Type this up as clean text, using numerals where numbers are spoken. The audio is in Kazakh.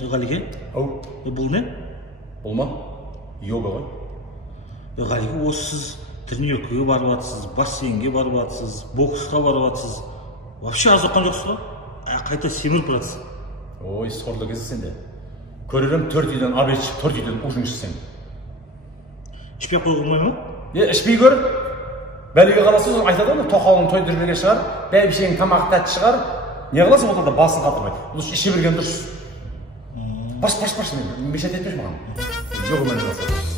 Ғалике? Ау. Бұл не? Бұл ма? Йога ғой. Ғалике, осы сіз тренировкаға барып жатсыз, бассейнге барып жатсыз, боксқа барып жатсыз. Вообще азыққан жоқсыз ғой? Қайта семіріп жатсыз. Ой, сорлы кезі сенде. Көрерім 4 үйден обед ішіп, 4 үйден ужин ішсең. Ішпей қойға болмай ма? Ішпей көр. Бәлеге қаласыз, айтады ғой, тоқалың той дүрбеге шығар, бәйбішенің тамақ тәтті шығар. Не қыласың ол да басын қатырмайды. Бұл іше берген дұрыс. Баш, мен мешет етпеш маған. Жоқ, мен